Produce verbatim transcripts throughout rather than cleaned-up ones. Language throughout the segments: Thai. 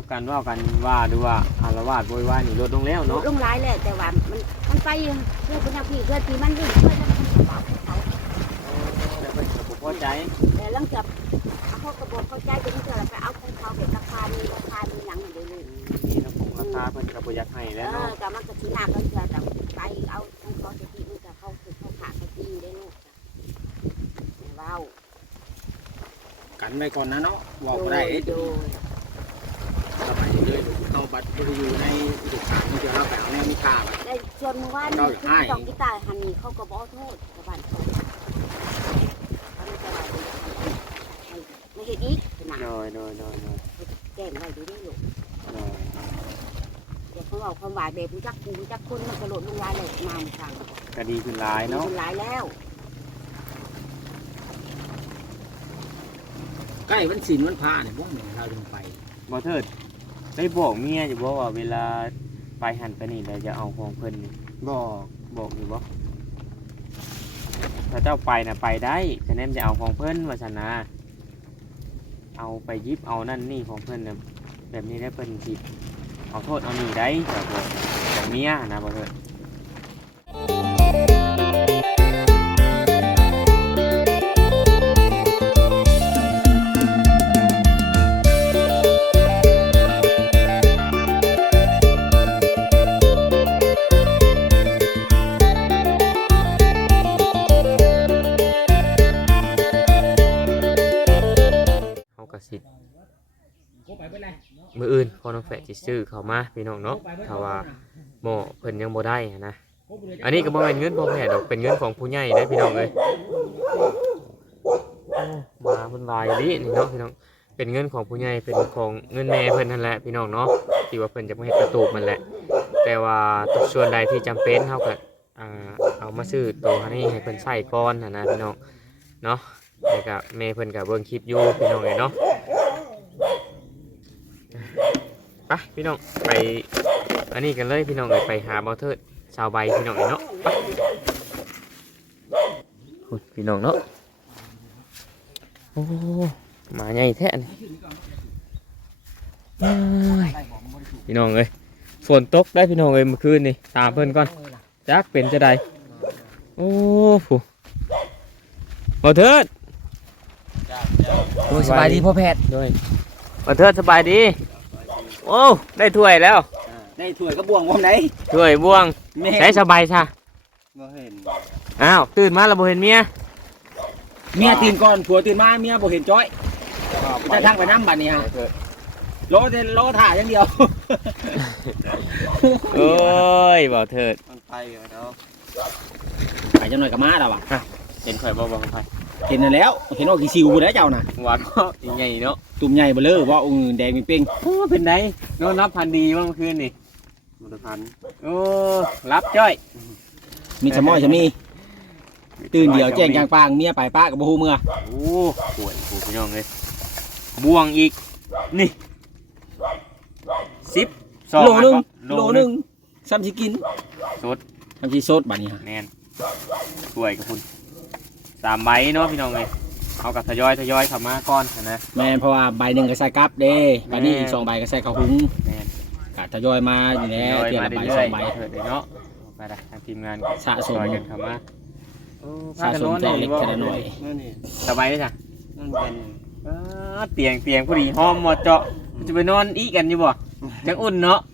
กันว่ากันว่าดูว่าอารวาสโวยวายนี่ลดลงแล้วเนาะลดลงหลายแล้วแต่ว่ามันมันไปเพื่อนคนพี่เพื่อนพี่มันวิ่งเพื่อนแล้วมันก็บอกเขาแล้วเพิ่นก็บ่พอใจแต่หลังจากเขากระบอกเข้าใจจนเจอแล้วไปเอาของเขาแบบราคามีราคามีหยังอย่างเดียวเลยมีราคงราคาเพิ่นก็บ่อยากให้เอแล้วอเนาะแต่มันก็สิหนักก็จะแต่ไปเอาของเขาจะตีมันก็เขาคือเขาขาดเขาตีได้ลูกจ้ะว้าวกันไว้ก่อนนะเนาะบอกบ่ได้โดยสบายเลยเข้าบัตรบ่ได้อยู่ในอุตสาหกรรมที่เราไปเอาแนวมีค่าบัดได้ชวนเมื่อวานนี้คือสองกีตาร์ฮันนี่เขาก็บอกโทษชาวบ้านเขาเขาไม่สบายเลยไม่เห็นอีกหนักน้อยน้อยน้อยน้อยแจ้งไว้ดูด้วยลูกน้อยเดี๋ยวเขาบอกความหวานแบบรู้จักกูรู้จักคนมันกระโดดลงรายเลยนานครั้งก็ดีขึ้นหลายเนาะมันหลายแล้วใกล้วันศีลวันพระเนี่ยพวกนี้เราจึงไปบ่เถิดได้บอกเมียอยู่บ่ว่าเวลาไปหันไปนี่แล้วจะเอาของเพิ่นนี่บอกบอกอยู่บ่ถ้าเจ้าไปน่ะไปได้คะแนนจะเอาของเพิ่นว่าซั่นนะเอาไปยิบเอานั่นนี่ของเพิ่นน่ะแบบนี้ได้เพิ่นสิเอาโทษเอานี่ได้แบบบอกของเมียนะบ่เถิด เขากระสิมืออื่นพอน้องแฝดจิซื้อเขามาพี่น้องเนาะถ้าว่าหมอเพิ่นยังบ่ได้นะอันนี้ก็บ่เป็นเงินพ่อแม่ดอกเป็นเงินของผู้ใหญ่ได้พี่น้องเลยมาเพิ่นหลายดินี่เนาะพี่น้องเป็นเงินของผู้ใหญ่เป็นของเงินแม่เพิ่นนั่นแหละพี่น้องเนาะที่ว่าเพิ่นจะมาเฮ็ดกระตูบมันแหละแต่ว่าส่วนใดที่จำเป็นเฮาก็อ่าเอามาซื้อตัวนี้ให้เพิ่นใช้ก่อนนะนะพี่น้องเนาะแล้วก็แม่เพิ่นก็เบิ่งคลิปอยู่พี่น้องเลยเนาะไปพี่น้องไปอันนี้กันเลยพี่น้องเลยไปหาเบาเทิดชาวใบพี่น้องเลยเนาะไปพี่น้องเนาะโอ้มาใหญ่แท้นี่พี่น้องเลยฝนตกได้พี่น้องเลยเมื่อคืนนี่ตามเพิ่นก่อนจักเป็นจะใดโอ้โหเบาเทิดสบายดีพ่อแพทย์ด้วยเบาเทิดสบายดีโอ้ได้ถ้วยแล้วได้ถ้วยกระบวงพร้อมไหนถ้วยบ่วงใช้สบายซะบ่เห็นอ้าวตื่นมาแล้วบ่เห็นเมียเมียตื่นก่อนผัวตื่นมาเมียบ่เห็นจ้อยจะทั้งไปน้ำบัดนี้ฮะโลเดนโลถ่าอย่างเดียวโอ้ยบ่เถิดมันไปเนาะไปจังหน่อยก็มาแล้วว่ะเห็นข่อยบ่บ่ของไผเห็นนั่นแล้วเห็นว่ากี่ซิวบ่ได้เจ้าน่ะหวานก็ใหญ่เนาะตุ่มใหญ่เบ้อเลยว่าองค์แดงมีเป้งโอ้เป็นไดนอนรับพันดีว่าเมื่อคืนนี่มันพันโอ้รับจ้อยมีสมอยจะมีตื่นเดี๋ยวแจ้งจางปางเมียไปป้ากับบ่ฮู้เมื่อโอ้ป่วยผู้พี่น้องเลยบ่วงอีกนี่สิบสองโลนึงโลโลนึนึงงซ้ำสิกินสดซ้ำสิสดบัดนี้ฮะแน่นป่วยกับคุณสามใบเนาะพี่น้องเลยเอากับทยอยทยอยเข้ามาก่อนนะแม่นเพราะว่าใบหนึ่งก็ใส่กลับเด้ใบนี้อีกสองใบก็ใส่ข้าวหุงแน่นกะทยอยมาอยู่แล้วทยอยเทียมาละใบเรื่สออย งใบๆเถิดเลยเนาะไปละทางทีมงานสะสมซอยกันเข้ามาโอ้สะสมแต่เล็กแต่น้อยสบายเลยจ้ะอ้าเตียงเตียงพอดีหอมหมดเจาะจะไปนอนอีกันอยู่บ่จังอุ่นเนาะ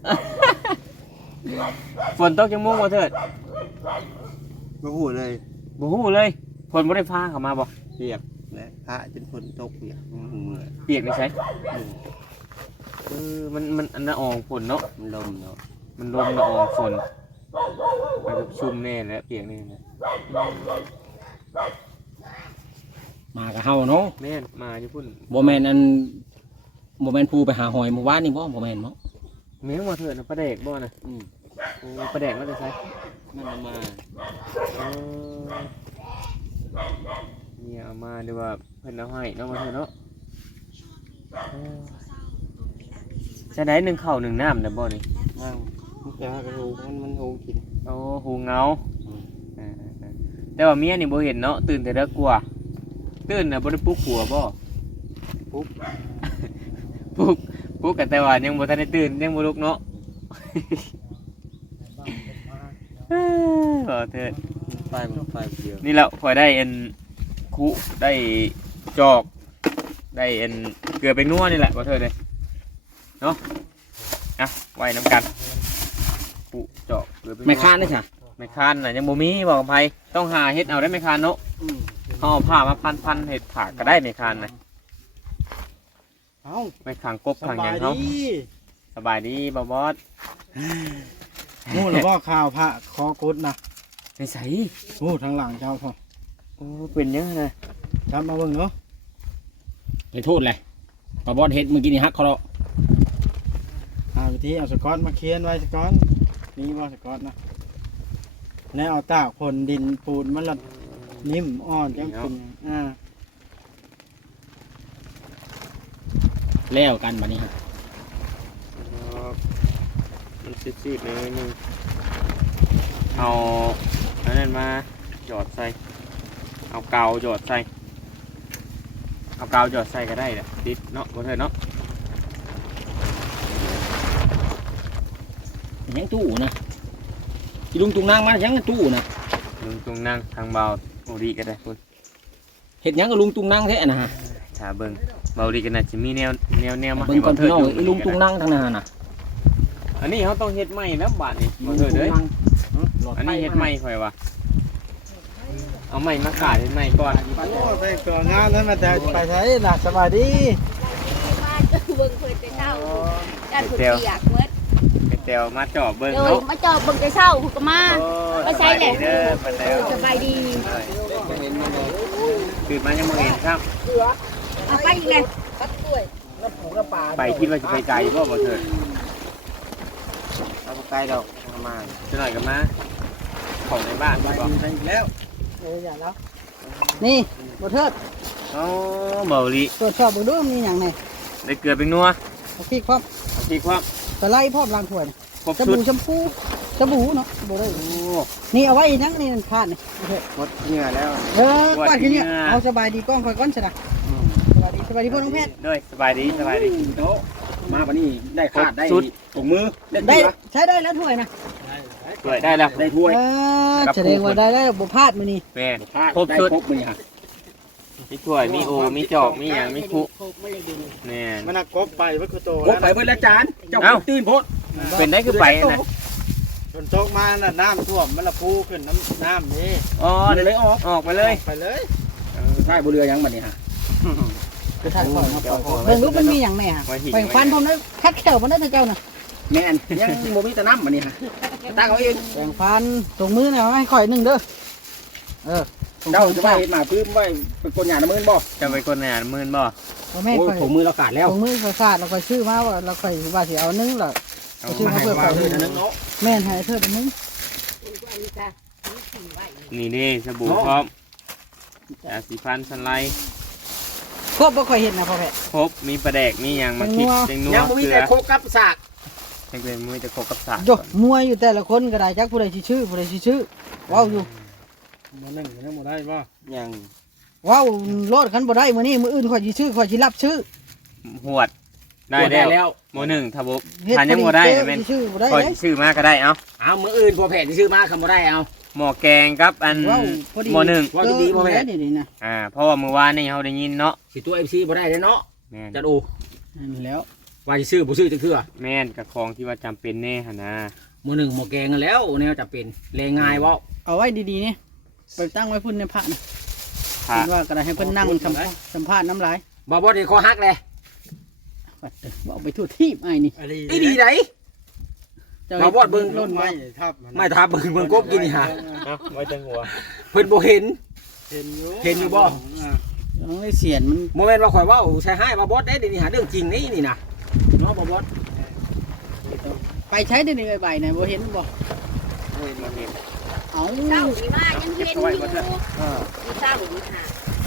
ฝนตกจังมุ่งบ่เถิดบ่ฮู้เลยบ่ฮู้เลยฝนบ่ได้พาเข้ามาบ่เปียกและพระจนฝนตกเปียกมันเมื่อยเปียกนี่ใช่เออมันมันอันน่ะอองฝนเนาะมันลมเนาะมันลมละอองฝนมันก็ชุ่มแน่แหละเปียกนี่แหละมากับเฮาเนาะแม่นมาอยู่พุ่นบ่แม่นอันบ่แม่นผู้ไปหาหอยเมื่อวานนี่บ่บ่แม่นเนาะแม่งบ่เถิดน่ะปลาแดกบ่น่ะอืมโอ้ปลาแดกมันจะใช้มันเอามาเออเนี่ยเอามาหรือว่าเพิ่นเอาให้เนาะมาเถอะเนาะเออจะได้หนึ่งข้าวหนึ่งน้ำนะบ่นี่นั่งมันจะว่ากระดูกมันมันหูกินโอ้หูเงาเออๆแต่ว่าเมียนี่บ่เห็นเนาะตื่นแต่เด็กกว่าตื่นน่ะบ่ได้ปลุกผัวบ่ปุ๊บปลุกปลุกกันแต่ว่ายังบ่ทันได้ตื่นยังบ่ลุกเนาะ บ่เถิดไฟมันไฟเดียวนี่แหละพอได้เอ็นคุได้จอกได้เอ็นเกลือเป็นนัวนี่แหละบ่เถิดเลยเนาะอ่ะไว้น้ำกันปุจอกเกลือเป็นนัวไม่คานได้ค่ะไม่คานน่ะยังบ่มีบอกกับไผต้องหาเฮ็ดเอาได้ไม่คานเนาะเขาเอาผ้ามาพันๆเฮ็ดผากก็ได้ไม่คานน่ะเอ้าไม่ขังกบสขังหบายังยเขาดีสบายดีบ่บอสมู้แล้วก็ข่าวพระคอกุดนะในใสมู้ทางหลังเจ้าพ่อโอ้เป็นยังไงจับมาเบิ่งเนาะไปโทษเลยปลาบอสเฮ็ดมือกินนี่ฮักเขาเนาะหาวิธีเอาสกอตมาเคียนไว้สกอตนี่ว่าสกอตนะแล้วเอาตากผลดินปูนมันละนิ่มอ่อนจังเป็นอ่าแล้วกันบัดนี้ฮะมันซีดๆเลยนึงเอาอันนั้นมาหยอดใส่เอากาวหยอดใส่เอากาวหยอดใส่ก็ได้แหละติดเนาะบ่เถิดเนาะยังตู้นะที่ลุงตุงนางมายังตู้นะลุงตรงนั่งทางเบาโอดีก็ได้คุณเฮ็ดหยังกับลุงตุงนางแท้นะฮะถ้าเบิ่งเบาดีก็น่าจะมีแนวแนวแนวมาเบิ่ให้งก่อนบ่เถิพี่ดน้องอยู่ไอ้ลุงตุงนางทางนั้นน่ะอันนี้เขาต้องเฮ็ดใหม่แล้วบาดนี้บ่เถิดเด้ยอันนี้เฮ็ดใหม่ค่อยว่าเอาใหม่มากาดเฮ็ดใหม่ก่อนโอ้ไปก่อนงานนั้นมาแต่ไปใช้น่ะสบายดีมาเบิ่งเพิ่นแต่เช้าด้านเพิ่นเปียกเมื่อไปเตียวมาจอบเบิ่งเลยเนาะมาจอบเบิ่งแต่เช้าพุ่นก็มาไปใช้แหละเด้อไปแล้วสบายดีตื่นมายังบ่เห็นครับเอาไปอีกเลยไปคิดว่าจะไปไกลบ่บ่เถิดเอาไกลดอกประมาณจะหน่อยกันมาของในบ้านไปบ่อยู่ใช้อีกแล้วเอออย่าแล้วนี่บ่เทิดอ๋อเบาลีตรวจสอบเบิ่งดูมีหยังแน่ได้เกลือเป็นนัวเอาพริกพร้อมพี่ความตะไลพร้อมล้างถ้วยนี่ครบสชุดบู่แชมพูสบู่เนาะบ่ได้โอ้นี่เอาไว้อีกนังนี่มันพลาดนี่โอเคหมดเหงื่อแล้วเออกวาดขึ้นเนี่ยเอาสบายดีกล้องคอยก้อนใช่ไหมสบายดีสบายดีพ่อน้องแพทย์ด้วยสบายดีสบายดีโตมาบัดนี้ได้คาดได้สุดตรงมือได้ได้ได้ใช้ได้แล้วถ้วยนะสวยได้แล้วได้ถ้วยเออแสดงว่าได้แล้วบ่พลาดมื้อนี้แม่นคาดครบได้ชุดครบมื้อนี้ฮะมีถ้วยมีโอมีจอกมีหยังมีคุแม่นมันน่ะกบไปมันคือโตครบไปเบิดแล้วจานเจ้าเอ้าตื่นโพดเป็นได้คือไปนะฝนตกมาน่ะน้ำท่วมมันละพูขึ้นน้ำน้ำนี่อ๋อเดี๋ยวเลยออกออกไปเลยไปเลยได้บ่เรือยังบัดนี้ฮะคือถ่ายก่อนมาก่อนเบิ่งรูปมันมีหยังแม่ฮะแปลงฟันผมนะคัดแขวมันได้แต่เจ้าน่ะแม่นยังบ่มีแต่น้ำบัดนี้ฮะตาเขาเองแปลงฟันตรงมือน่ะเอาให้ข่อยหนึงเด้อเออเจ้าจะไปเฮ็ดมาพื้นไว้เป็นคนหยาดน้ำมืนบ่จะไปคนในอ่านมื่นบ่เอาแม่โอ้ยข่อยผมมือเราขาดแล้วตรงมือข่อยขาดเราข่อยซื้อมาว่าเราข่อยว่าสิเอานึงล่ะเอาชื่อมาเขาให้เพื่อว่าข่อยเพื่อนนึงเนาะแม่นให้เธอเป็นนึงนี่เด้สบู่พร้อมยาสีฟันสันไลท์ครบบ่ข่อยเห็นนะพ่อแพทย์ครบมีปลาแดกมีหยังมาคิดเต็งนัวยังบ่มีเกลืแต่อโคกกับสากยังเป็นมือจะโคกกับสากโยมวยอยู่แต่ละคนก็ได้จักผู้ใดสิชื่อผู้ใดสิชื่อเว้าอยู่มันนั่งยังบ่ได้ป่ะยังเว้าโลดคันบ่ได้มื้อนี้มื้ออื่นข่อยสิชื่อข่อยสิรับชื่อหวดได้แล้ว โมหนึ่งถ้าบุเฮ็ดทานยังบ่ได้เฮ็แม่นสิชื่อบ่ได้คอยเด้ชื่อมาก็ได้เอ้าเอามืออื่นพอแผนที่ซื้อมาคำบ่ได้เอาหมอแกงครับอันเว้าพอดีหมอหนึ่งว่าจะดีบ่แม่เออนี่ๆนะอ่าเพราะว่ามื้อวานนี่เฮาได้ยินเนาะสิตัว เอฟ ซี บ่ได้เด้อเนาะแม่นจัดโอนั่นแล้วว่าสิซื้อบ่ซื้อจังเทื่อแม่นกับของที่ว่าจำเป็นแน่หั่นนะหมื้อหนึ่งหม้อแกงกันแล้วแนวจะเป็นแรงง่ายเว้าเอาไว้ดีๆนี่ไปตั้งไว้พุ่นในพระนะพระคิดว่าก็ได้ให้เพิ่นนั่งสัมภาษณ์สัมภาษณ์น้ำลายบ่บ่ได้คอหักเลยปัดเด้อเอาไปทั่วทีบอ้ายนี่อีดีไดเจ้มาวอดเบิ่งล้นไว้ทับไม่ทับเบิ่งเบิ่งกบกินนี่ฮะเอ้าไว้จังหัวเพิ่นบ่เห็นเห็นอยู่เห็นอยู่บ่เอาไว้เสียนมันบ่แม่นว่าข่อยเว้าใช่ให้บ่บอสได้เดี๋ยวนี้หาเรื่องจริงนี่นี่นะเนาะบ่บอสไปใช้ได้ในใบๆนะบ่เห็นบ่เฮ้ยมาเห็นเอาเช้านี่มายังเห็นอยู่มีเช้านี่ค่ะ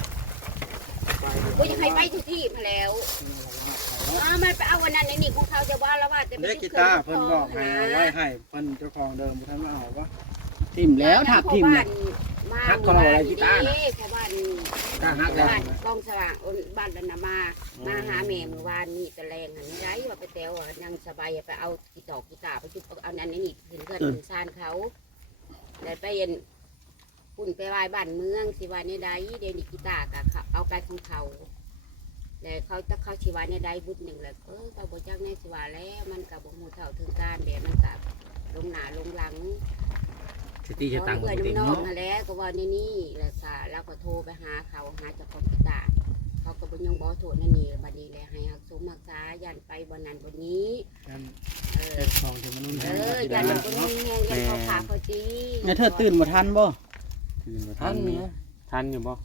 กูยังให้ไปทุกที่มาแล้วอ้ามันไปเอาวันนั้นในนี่ของเขาจะว่าแล้วว่าจะไปเด็กยึกีดเครื่ตาองร์เพิ่นบอกให้เอาไว้ให้เพิ่นเจ้าของเดิมบ่ทันมาเอาวะทิ่มแล้แล้ว วถัถักกทิทิ่มมบ้าแล้วนมาหมู่บ้านนี่เด้ชาวบ้านกล้าหักแล้วบ้านกองสว่างบ้านดันนามามาหาแม่เมื่อวานนี่ตะแรงอันนี้ไรว่าไปแต๋วอ่ะนางสบายไปเอากีตอกกีตาร์ไปจุดเอาอันนี้นี่ถึงเพื่อนถึงซานเขาแล้วไปเย็นปุ่นไปไหว้บ้านเมืองสิวาเนี่ยได้เดี๋ยวนี้กีตาร์กับเอาไปของเขาแล้วเขาจะเข้าชีวาเนี่ยได้บุญหนึ่งแล้วเออเขาบอกจักแน่ชีวาแล้วมันกับบ่ฮู้เท่าถึงการเดี๋ยวมันกับลงหน้าลงหลังสติจะตังเพื่บ่อนเต็มน้องเนาะนั่นแหละก็ว่านี่นี่แล้วก็แล้วก็โทรไปหาเขาหาเจ้าของกีตาร์เขาก็บ่ยังบ่โทษนั่นนี่บัดนี้แหละให้ฮักสมรักษายันไปบ่นั้นบ่นี้กันเออเฮ็ดของที่มันนุ่นเอแห้งอยันมันบ่นี้แฮงยันเขาขาเขาจีแม่เธอตื่นบ่ทันบ่ตื่นบ่ทันนี่ทันอยู่บ่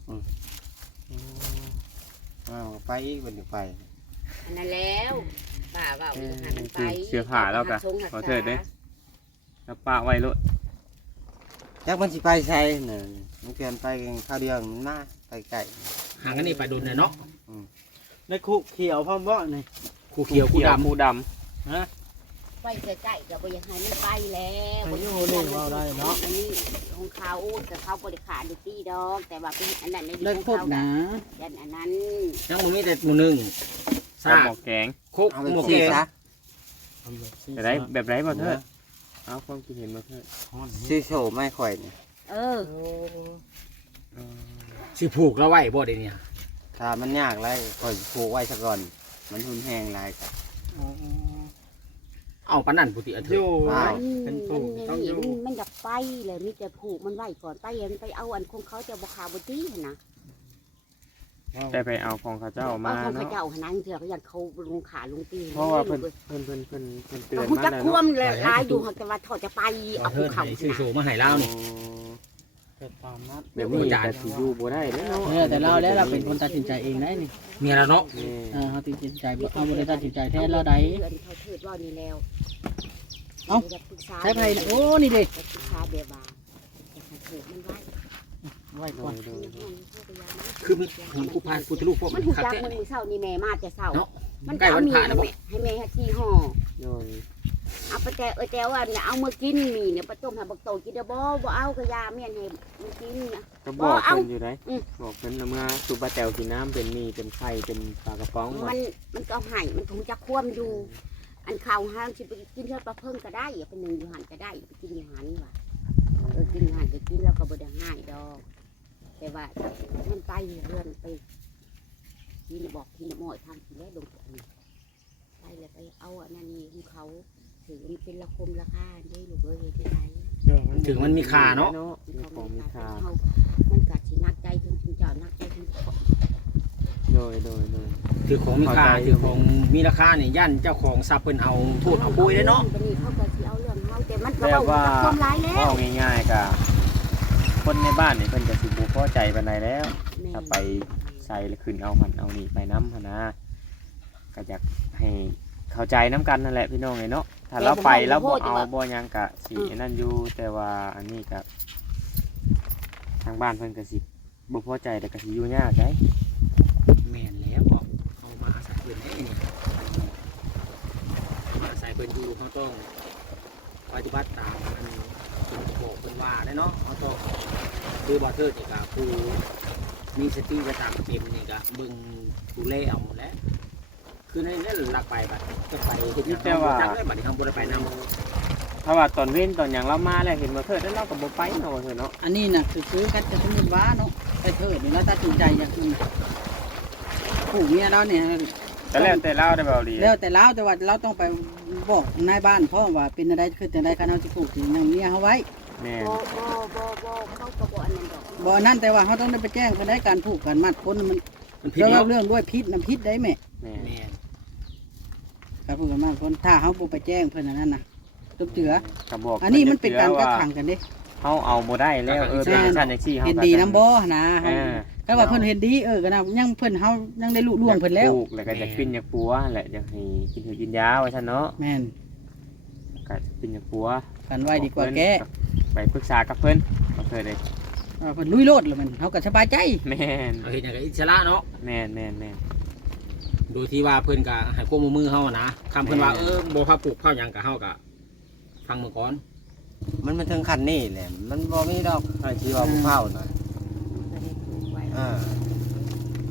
อ้าวไปอีกวันหนึ่งไปอันนั้นแล้วป้าว่าอยู่หามันไปเสื้อผ้าแล้วก็ขอเถิดเด้แล้วปะไว้โลดจักมันสิไปใช่น่ะมันเปลี่ยนไปข้าวเดียวมันมาไปไก่ห่างกันนี่ไปโดนเนาะในคุกเขียวพร้อมบ่นี่คู่เขียวคู่ดำคู่ดไปใกล้ๆก็บ่อยากให้มันไปแล้วอายุนี่เว้าได้เนาะอันนี้ของเขาแต่เขาบ่ได้ขาดอยู่ตีดอกแต่ว่าเป็นอันนั้นในเล่นของคุกเขานะยันอันนั้นยังมึงมีแต่หมู่หนึ่งำซ่าหมอกแกงคุกเอาไปหมวกซีเกงซะแบบไรแบบไรบ่เถิดเอาความคิดเห็นบ่เถิดซื้อโชว์ไม่ค่อยนี่เออสิผูกแล้วไว้บ่ได้เนี่ยถ้ามันยากไรค่อยผูกไว้ซะก่อนมันทุนแห้งหลายกันเอาปานนั้นผู้ติอันอเถอะยู่ว้าวเป็นผูมันกต้องอยู่มันมันอยากไปเลยมีแต่ผูกมันไว้ก่อนไปยังไปเอาอันของเขาจะบ่ขาบ่ตีหั่นนะแต่ไปเอาของเขาเจ้ามาเอาของเขาเนาะเจ้าหั่นนะเถื่อเขาอยากเขาลงขาลงตีเพราะว่าเพิ่นเพิ่นเพิ่นเพิ่นเพิ่นเตือนเขามาจักแล้วควเนาะมเลยลายอยู่แต่ว่าเขาจะไปเอาเอาเถิภูดเขาให้ซื้อโชว์มาให้เรานี่เกิดความนัดแบบนี้แต่สิอยู่บ่ได้เด้อเนาะเนี่ยแต่เราแล้วเราเป็นคนตัดสินใจเองได้นี่เมียแล้วเนาะนี่เออเขาตัดสินใจบ่เอาบ่ได้ตัดสินใจแทนเราได้เดือนเขาเทิดว่านี่แล้วเอ้าจะปรึกษาใช้ไผน่ะโอ้นี่เด้จะปรึกษาเบียบาจะเถิดมันไว้ไว้ก่อนโดยโดยคือมีผู้ผู้พาผู้ทะลุพวกมัมัน นหูคักจักแท้มันมือเศร้านี่แม่มาจะเศร้าเนาะมันใกล้เอาวันมีพระให้แล้วบ่แม่ให้แม่ให้ที่ห่อโดยเอาไปแต่เออแต่ว่าเนี่ยเอามือกินมีเนี่ยปต้มให้บักโตกินเด้อบ่บ่เอากระยาเมียนให้มันกินนะก็บอกเอาเพิ่นอยู่ได้อืมบอกเพิ่นเอามื่อสุปลาแตวกินน้ำเป็นมีเป็นไข่เป็นปลากระป๋องบ่มันมันก็เอาให้มันคงจะควมอยู่ อันข้าวห้างสิไปกินเท่าปลาเพิ่งก็ได้อย่าไปหนึ่งอยู่หันก็ได้อย่าไปกินอยู่หันว่ะเออกินอยู่หันก็กินแล้วก็บ่ได้ง่ายดอกแต่ว่ามันไปเรื่อนไปกินบอกกินหม้อยทำกินแล้วลงตัวนี้ไปเลยไปเอาอันนั้นนี่ของเขาถือมันเป็นละคมราคาได้ลูกเอ้ยเฮ็ดได้ถึงมันมีค่าเนาะมีของมีค่าเขามันกัดสินักใจถึงถึงเจ้านักใจถึงโดยโดยโดยถือของมีค่าเข้าใจถือของมีราคาเนี่ยย่านเจ้าของทรัพย์เพิ่นเอาโทษเอาปุ้ยได้เนาะบัดนี้เขาก็สิเอาเรื่องเฮาแต่มันก็แบบเว้าว่าจากความร้ายแล้วว่าง่ายๆก็คนในบ้านนี่เพิ่นก็สิบ่พอใจปานใดแล้วแม่ถ้าไปใส่แล้วขึ้นเอาหันเอานี่ไปน้ำหันนะก็อยากให้เข้าใจน้ำกันนั่นแหละพี่น้องไงเนาะถ้าเราไปแล้วบ่เอาบ่หยังกะสิอันนั่นอยู่แต่ว่าอันนี้ก็ทางบ้านเพิ่นก็สิบ่พอใจแต่ก็สิอยู่ยากได้แม่นแล้วก็เอามาอาศัยเพิ่นได้เนี่ยมาอาศัยเพิ่นอยู่เขาต้องปฏิบัติตามมันเพิ่นบอกเพิ่นว่าได้เนาะเขาต้องคือบ่เทิดนี่ก็ผู้มีสติจะตามเต็มนี่ก็เบิ่งดูแลเอาแหละคือในนี้หลักไปบัดจะไปเฮ็ดหยังจักได้บัดนี้เฮาบ่ได้ไปนำถ้าว่าตอนเว้นตอนหยังเรามาแล้วเห็นว่าเถิดแล้วเราก็บ่ไปเนาะว่าเถิดเนาะอันนี้น่ะคือซื้อกันจะสมมุติว่าเนาะไปเถิดนี่แล้วตัดสินใจอย่างนึงผู้เมียเราเนี่ยแต่แล้วแต่เราได้เบาดีแล้วแต่เราแต่ว่าเราต้องไปบอกนายบ้านเพราะว่าเป็นอะไรคือแต่ใดคันเฮาสิปลูกที่นางเมียเฮาไว้แม่บ่บ่บ่บ่เขาก็บ่อันนั้นดอกบ่อันนั้นแต่ว่าเฮาต้องได้ไปแจ้งเพิ่นได้การผูกกันมัดคนมันมันผิดแล้วเนาะเรื่องด้วยพิษน้ำพิษได้แม่แม่แม่นการผูกกันมัดคนถ้าเฮาบ่ไปแจ้งเพิ่นอันนั้นน่ะตบเจือก็บอกอันนี้มันเป็นการกักว่าขังกันเด้เฮาเอาบ่ได้แล้วเออเป็นชั้นจังซี่เฮาเห็นดีน้ำบ่นะเออถ้าว่าเพิ่นเห็นดีเออก็นะยังเพิ่นเฮายังได้ลุล่วงเพิ่นแล้วปลูกแล้วก็จะกินอยากปัวแหละอยากให้กินหือกินยาว่าซั่นเนาะแม่นก็กินอยากปัวกันไว้ดีกว่าแก้ไปปรึกษากับเพิ่นบ่เคยได้ว่าเพิ่นลุยโลดแล้วมันเฮาก็สบายใจแม่นเอาเฮ็ดหยังก็อิสระเนาะแม่นแม่นแม่นโดยที่ว่าเพิ่นก็ให้ความร่วมมือเฮาอะนะคำเพิ่นว่าแม่เออบ่พาปลูกข้าวหยังก็เฮาก็ฟังมือก่อนมันมาถึงขั้นนี้แหละมันบ่มีดอกให้ชีว่าผู้เฒ่าน่ะก็ได้ปลูกไว้อ่า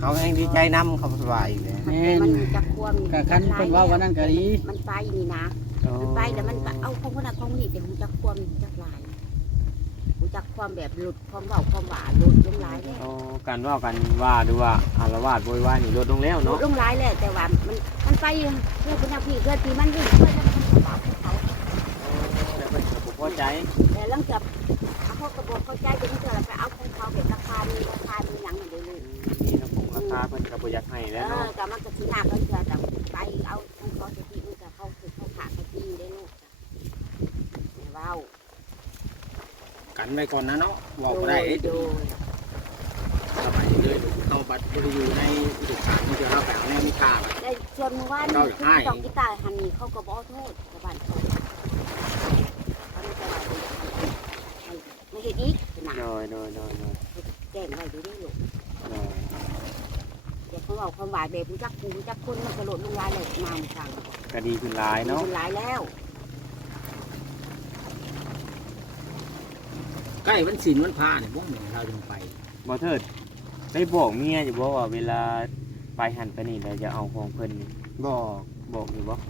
เขาแห้งดีใจนำเขาสบายอีกเลยแม่นมันจักควมก็คันเพิ่นเว้าว่านั่นก็ดีมันไปนี่นะโอ้มันไปแล้วมันก็เอาของคนนั้นของนี่แต่หูจักความหูจักลายหูจักความแบบหลุดความเบาความหวานหลุดลงหลายแล้วโอ้การว่ากันว่าดูว่าอารวาสโวยวายนี่ลดลงแล้วหลุเนาะดลงหลายแล้วแต่ว่ามันมันไปเพื่อนคนนั้นพี่เพื่อนพี่มันวิ่งเพื่อนแล้วมันก็บอกเขาแต่เพิ่นก็บ่พอใจแต่หลังจากเอาเขากระบอกเข้าใจจะไม่เจอไปเอาของเขาแบบราคามีราคามีหยังอย่างเดียวเลยนี่นะผมราคาเพิ่นก็บ่อยากให้เอแล้วอเนาะกับมันก็สีหน้าเขาเจอแต่ไปเอาของเขาจะที่มันก็เขาคือเขาขาดไปที่ได้ลูกจ้ะว้าวกันไว้ก่อนนะเนาะเว้าบ่ได้เอ้ยโดยสบายเลยเข้าบัดบ่ได้อยู่ในอุดมการณ์ที่จะเฮาแบบแนวมีค่าได้ชวนมาว่านี่คือดอกกีตาร์ฮันนี่เขาก็บอกโทษกับบ้านเขาเขาไม่จะว่าไม่เห็นอีกนะโดยโดยโดยโดยแจ้งไว้ดูได้ลูกโดยแต่เขาเอาความหวานแบบผู้จักผู้จักคนมันกระโดดลงรายเลยนานสั่งก็ดีขึ้นหลายเนาะมันหลายแล้วใกล้วันศีลวันพระนี่บ่แม่นเราจึงไปบ่เถิดได้บอกเมียอยู่บ่ว่าเวลาไปหันไปนี่แล้วจะเอาของเพิ่นนี่บอกบอกอยู่บ่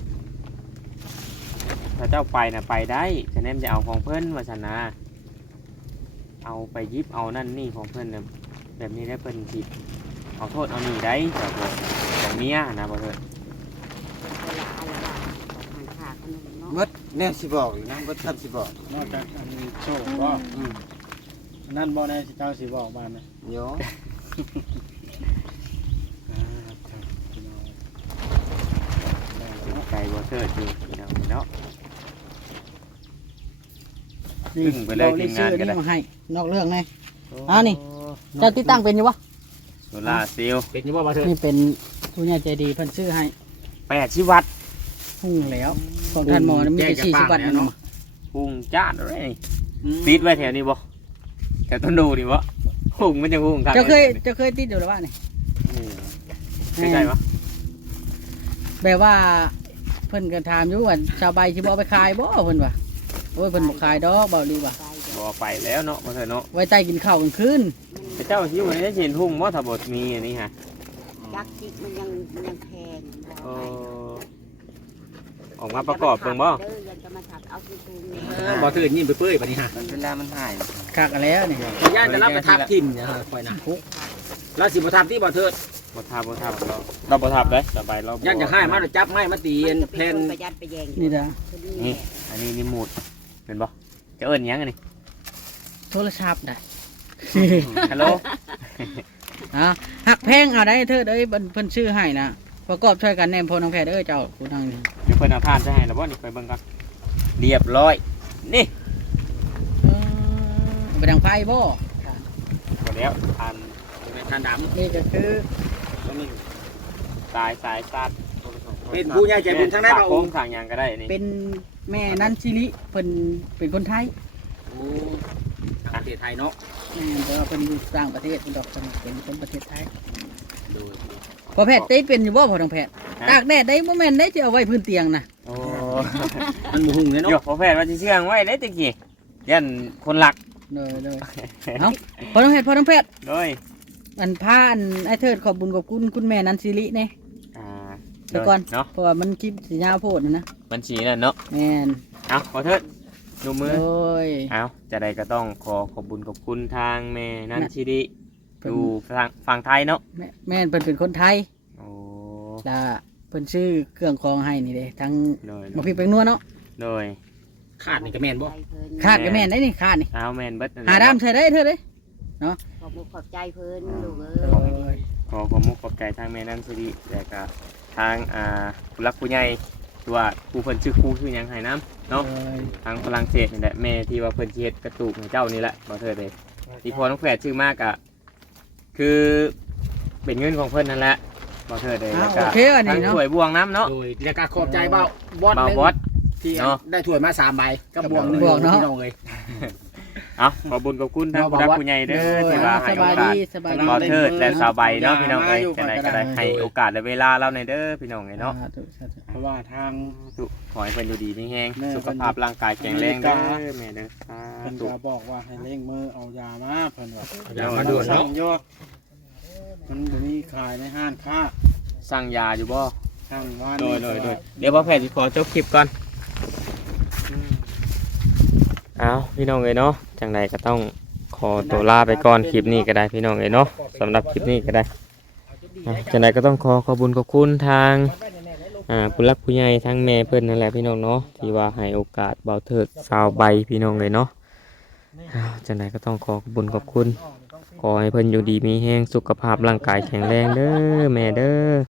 ถ้าเจ้าไปน่ะไปได้คะแนนจะเอาของเพิ่นว่าซั่นนะเอาไปหยิบเอานั่นนี่ของเพิ่นน่ะแบบนี้ได้เพิ่นสิเอาโทษเอานี่ได้จะบอกของเมียนะบ่เถิดเวลาอะไรว่าทานขาขนมเนาะเบิดแนวสิบอกอยู่นะเบิดคำสิบอกนอกจากอันนี้โชคบ่อืมอันนั้นบ่ได้สิเจ้าสิบอกมานะเดี๋ยวอ่าครับพี่น้องใจบ่เถิดอยู่พี่น้องเนาะนี่อึ้งไปเลยทีมงานก็ได้เอนี่มาให้นอกเรื่องไง อ่านี่ เจ้าติดตั้งเป็นอยู่วะโซล่าร์เซลล์เป็นอยู่บ่บ่เถิดนี่เป็นผู้ใหญ่ใจดีเพิ่นซื้อให้แปดสิบวัตต์พุ่งแล้วของท่านหมอนี่มีแต่สี่สิบวัตต์นั่นเนาะพุ่งจ้าดเลยนี่ติดไว้แถวนี้บ่แถวต้นดูนี่บ่พุ่งมันจะพุ่งครับเจ้าเคยเจ้าเคยติดอยู่หรือว่านี่นี่ใช่ปะแบบว่าเพิ่นก็ถามอยู่ว่าชาวใบสิบ่เอาไปขายบ่เพิ่นว่าโอ้ยเพิ่นบ่ขายดอกเบาดีว่าไปเดี๋ยวบ่ไปแล้วเนาะบ่เถอะเนาะไว้ใต้กินข้าวกลางคืนแต่เจ้าหิวนี่ได้เห็นพุ่งบ่ถ้าบ่มีอันนี้ฮะจักจิกมันยังมันยังแพงเออออกมาประกอบเบิ่งบ่เด้อยังจะมาถักเอาที่ตูนเออบ่เถิดยิ้มเปื่อยๆบัดนี้ฮะมันเวลามันหายคักอะแล้วนี่ขอย่านจะรับไปทับทิ่มนะฮะค่อยนะเราสิบ่ทับที่บ่เถิดบ่ทับบ่ทับเราเราบ่ทับเด้สบายเราย่านจะให้มาแล้วจับไม้มาตีมันจะแผ่เป็นนประหยัดไปแยงนี่เด้อนี่ อันนี้นี่หมุดเป็นบ่จะเอิ้นหยังอันนี้โทรศัพท์ได้ฮัลโหลอ่ะหักแพงเอาได้เธอเอ้ยเพิ่นเพิ่นชื่อให้นะประกอบช่วยกันแนมพอน้องแพทย์เอ้ยเจ้าผู้นั่งนี่เดี๋ยวเพิ่นเอาผ่านจะให้แล้วบ่นี่ไปเบิ่งกันเรียบร้อยนี่เออไปดังไฟบ่หมดแล้วผ่านในทานดำนี่ก็คือสายสายซัดเป็นผู้ใหญ่ใจบุญทั้งนั้นฝากเอาโค้งข้างหยังก็ได้นี่เป็นแม่นันชิริเพิ่นเป็นคนไทยโอ้ทางประเทศไทยเนาะแม่นแต่ว่าเพิ่นอยู่ต่างประเทศเพิ่นดอกเพิ่นเป็นคนประเทศไทยโดยพอแพทย์ได้เป็นอยู่บ่พอทางแพทย์ตากแดดได้บ่แม่นได้จะเอาไว้พื้นเตียงน่ะโอ้มันบ่หุ่งเลยยเนาะกพอแพทย์ว่าสิเชื่องไว้ได้ตะกี้ยันคนหลักเด้อเด้อเอ้าพอทางแพทย์พอทางแพทย์โดยอันพาอันไอ้เทิดขอบบุญขอบคุณคุณแม่นันชิริแน่อ่าไปก่อนเนาะเพราะว่ามันคลิปสิยาวโพดนะนะบัญชีนั่นเนาะแม่นเอาขอเถิดดูมือโอ้ยเอาจะได้ก็ต้องขอขอบบุญขอบคุณทางแม่นันชิริเพิ่นอยู่ฝั่งฝั่งไทยเนาะแม่แม่นเพิ่นเป็นคนไทยโอ้แล้วเพิ่นซื้อเครื่องของให้นี่เด้ทั้งโดยบ่พริกแป้งนัวเนาะโดยขาดนี่ก็แม่นบ่ขาดก็แม่นได้นี่ขาดนี่เอาแมนเบิดนั่นแหละหาดามใส่ได้เถิดเด้ขอบคุณขอบใจเพิ่นลูกเอ้โอ้ยยขอความมุกขอบใจทางแม่นันชิริและก็ทางอ่าผู้รักผู้ใหญ่ตัวาผู้เพิ่นชื่อครูชื่อหยังไห้น้ำเนาะโอ้ยทางฝรั่งเศสนี่แหละแม่ที่ว่าเพิ่นสิเฮ็ดกระตูกของเจ้านี่แหละบ่เถิดเลยที่พอน้องแฝดชื่อมากอะคือเป็นเงินของเพิ่นนั่นแหละบ่เถิดเลยอ่าแล้วโอก็เคอันทานี้งเนาะถ้วยบวงน้ำเนาะโดยแล้วก็ขอบใจเบาบอสบ่าวหนึ่งบอสที่เนาะได้ถ้วยมาสามใบกับบวงหนึ่งบวงเนาะพี่น้องเลยเอาขอบุญขอบคุณทางผู้รักผู้ใหญ่เด้อที่ว่าให้สโอบายกาดีสสบายดีบ่เถิดและสาวใบเนาะพี่น้องเอ้ยจังไดก็ได้ให้โอกาสและเวลาเราในอยเด้อพี่น้องเอ้ยเนาะสาธุสาธุเพราะว่าทางสุขอให้เพิ่นอยู่ดีมีแฮงแม่สุขภาพร่างกายแข็งแรงเด้อแม่เด้อสาเพิ่นธุก็บอกว่าให้เร่งมือเอายามาเพิ่นว่าอย่ามาด่วนเนาะโยมันบ่มีขายในห้างค้าสั่งยาอยู่บ่ช่างว่าโดยโดยโดยเดี๋ยวพ่อแพทย์สิขอจบคลิปก่อนเอาพี่น้องเอ้ยเนาะจังใดก็ต้องขอตัวลาไปก่อนคลิปนี้ก็ได้พี่น้องเอ้ยเนาะสำหรับคลิปนี้ก็ได้อ่ะจังใดก็ต้องขอขอบคุญขอบคุณทางอ่าผู้รักผู้ใหญ่ทั้งแม่เพิ่นนั่นแหละพี่น้องเนาะที่ว่าให้โอกาสเบาเถิดสาวใบพี่น้องเลยเนาะอ้าวจังใดก็ต้องขอขอบคุญขอบคุณขอให้เพิ่นอยู่ดีมีแรงสุขภาพร่างกายแข็งแรงเด้อแม่เด้อ